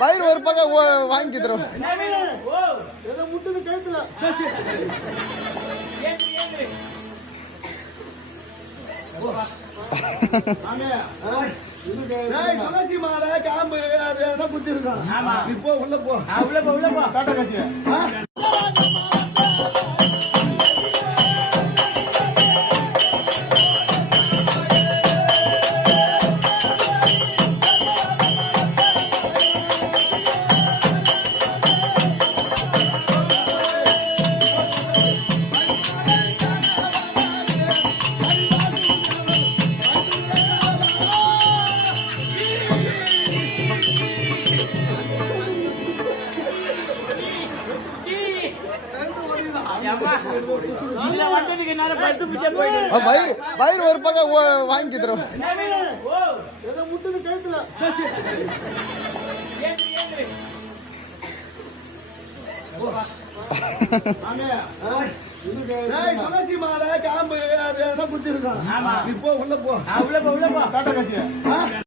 வயிறு ஒரு பக்கம் வாங்கி தரோம். துளசி மாலை காம்பு அதான் குத்திருக்கோம். இப்போ உள்ள போ உள்ள போ டாட்டா காட்சி. வயிறு ஒரு பக்கம் வாங்கி தரோம். துளசி மாலை காம்பு அதான் குத்திருக்கோம். இப்போ உள்ள போ டாட்டா காட்சி.